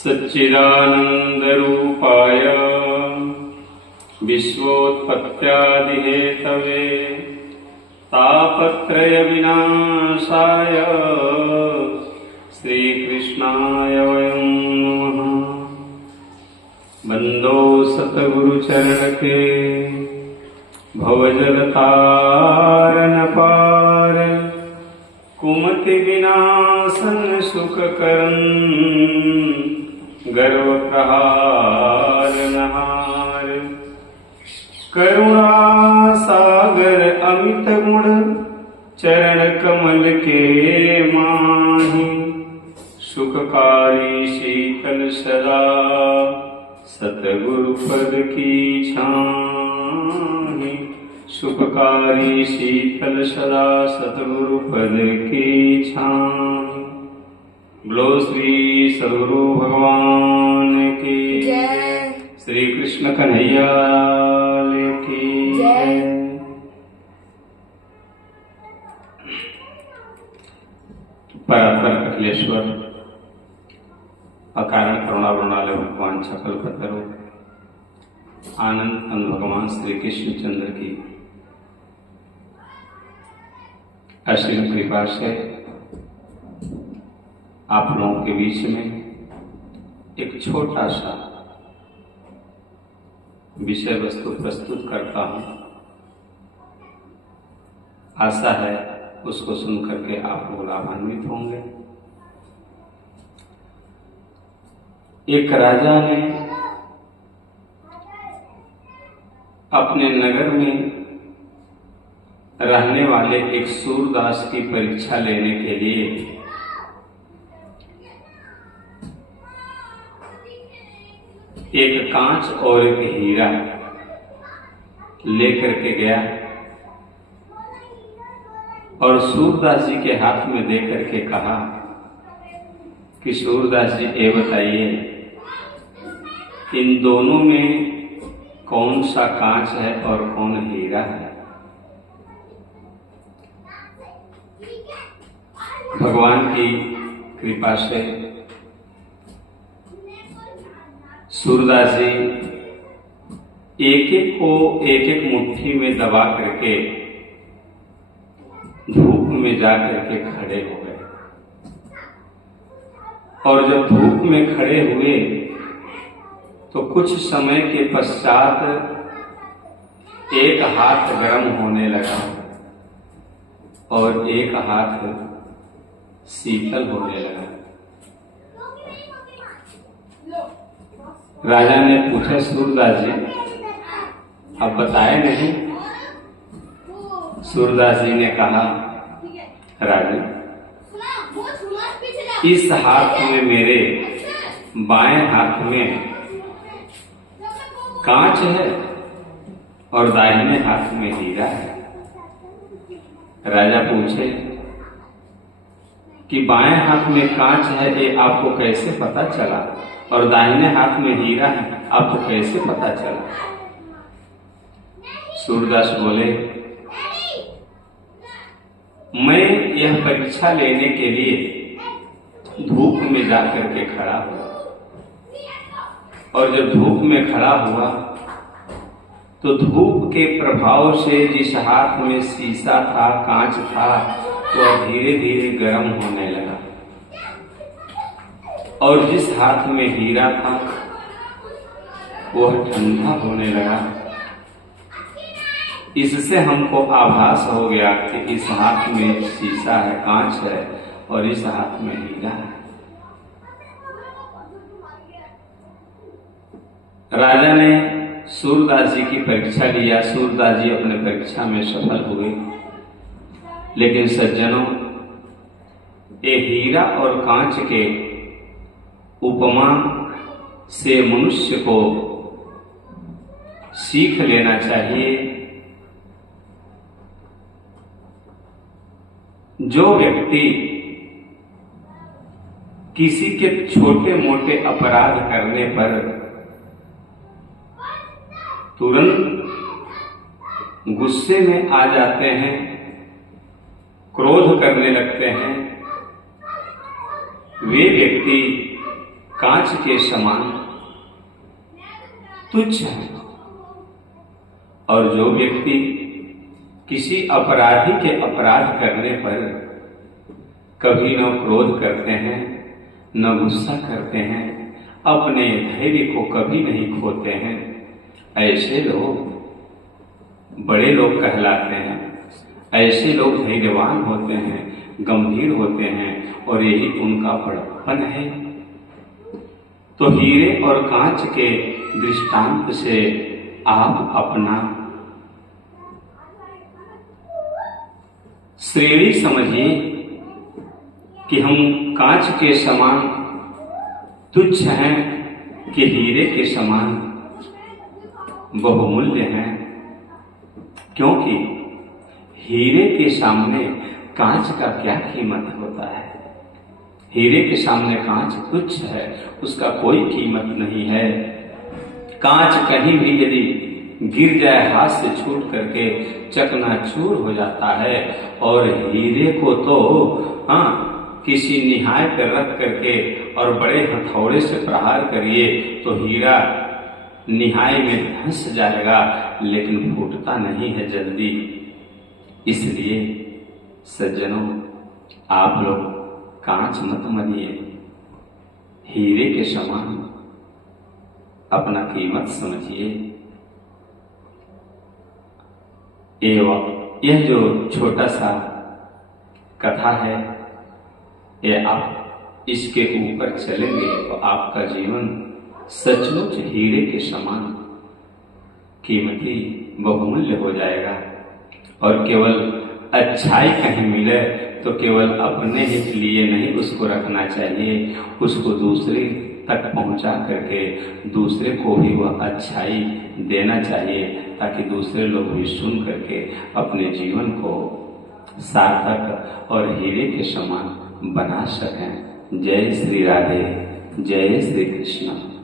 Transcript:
सच्चिदानन्दरूपाय विश्वोत्पत्त्यादिहेतवे तापत्रयविनाशाय श्रीकृष्णाय वयं नमः। बंदो सतगुरुचरण के भवजलतारन पार, कुमति विनाशन सुख करन गर्व प्रहार नहार। करुणा सागर अमित गुण चरण कमल के माही। सुखकारी शीतल सदा सतगुरु पद की छाही। सुखकारी शीतल सदा सतगुरु पद की छाही। बोलो श्री सद्गुरु भगवान की जय। श्री कृष्ण कन्हैया की जय। परात्पर अखिलेश्वर अकारण करुणा वरुणालय भगवान छकल पतरु आनंद अंग भगवान श्री कृष्ण चंद्र की असीम कृपा से आप लोगों के बीच में एक छोटा सा विषय वस्तु प्रस्तुत करता हूं। आशा है उसको सुनकर के आप लोग लाभान्वित होंगे। एक राजा ने अपने नगर में रहने वाले एक सूरदास की परीक्षा लेने के लिए एक कांच और एक हीरा लेकर के गया और सूरदास जी के हाथ में देकर के कहा कि सूरदास जी ये बताइए इन दोनों में कौन सा कांच है और कौन हीरा है। भगवान की कृपा से सूरदास जी एक एक को एक एक मुट्ठी में दबा करके धूप में जा करके खड़े हो गए और जब धूप में खड़े हुए तो कुछ समय के पश्चात एक हाथ गर्म होने लगा और एक हाथ शीतल होने लगा। राजा ने पूछा सूरदास जी अब बताए नहीं। सूरदास जी ने कहा राजा इस हाथ में मेरे बाएं हाथ में कांच है और दाहिने हाथ में हीरा है। राजा पूछे कि बाएं हाथ में कांच है ये आपको कैसे पता चला और दाहिने हाथ में हीरा है आपको कैसे पता चला। सूरदास बोले मैं यह परीक्षा लेने के लिए धूप में जाकर के खड़ा हुआ और जब धूप में खड़ा हुआ तो धूप के प्रभाव से जिस हाथ में शीशा था कांच था वह धीरे धीरे गर्म होने लगा और जिस हाथ में हीरा था वह ठंडा होने लगा। इससे हमको आभास हो गया कि इस हाथ में शीशा है कांच है और इस हाथ में हीरा है। राजा ने सूरदास जी की परीक्षा लिया। सूरदास जी अपने परीक्षा में सफल हुए। लेकिन सज्जनों ये हीरा और कांच के उपमा से मनुष्य को सीख लेना चाहिए। जो व्यक्ति किसी के छोटे मोटे अपराध करने पर तुरंत गुस्से में आ जाते हैं, क्रोध करने लगते हैं, वे व्यक्ति कांच के समान तुच्छ है। और जो व्यक्ति किसी अपराधी के अपराध करने पर कभी न क्रोध करते हैं, न गुस्सा करते हैं, अपने धैर्य को कभी नहीं खोते हैं, ऐसे लोग बड़े लोग कहलाते हैं। ऐसे लोग धैर्यवान होते हैं, गंभीर होते हैं, और यही उनका बड़प्पन है। तो हीरे और कांच के दृष्टांत से आप अपना श्रेणी समझिए कि हम कांच के समान तुच्छ हैं कि हीरे के समान बहुमूल्य हैं। क्योंकि हीरे के सामने कांच का क्या कीमत होता है। हीरे के सामने कांच तुच्छ है, उसका कोई कीमत नहीं है। कांच कहीं भी यदि गिर जाए, हाथ से छूट करके चकनाचूर हो जाता है, और हीरे को तो किसी निहाय पर रख करके और बड़े हथौड़े से प्रहार करिए तो हीरा निहाय में धंस जाएगा, लेकिन फूटता नहीं है जल्दी। इसलिए सज्जनों, आप लोग कांच मत बनिए, हीरे के समान अपना कीमत समझिए। एवं यह जो छोटा सा कथा है, ये आप इसके ऊपर चलेंगे तो आपका जीवन सचमुच हीरे के समान कीमती बहुमूल्य हो जाएगा। और केवल अच्छाई कहीं मिले तो केवल अपने हित लिए नहीं उसको रखना चाहिए, उसको दूसरे तक पहुंचा करके दूसरे को भी वह अच्छाई देना चाहिए, ताकि दूसरे लोग भी सुन करके अपने जीवन को सार्थक और हीरे के समान बना सकें। जय श्री राधे, जय श्री कृष्ण।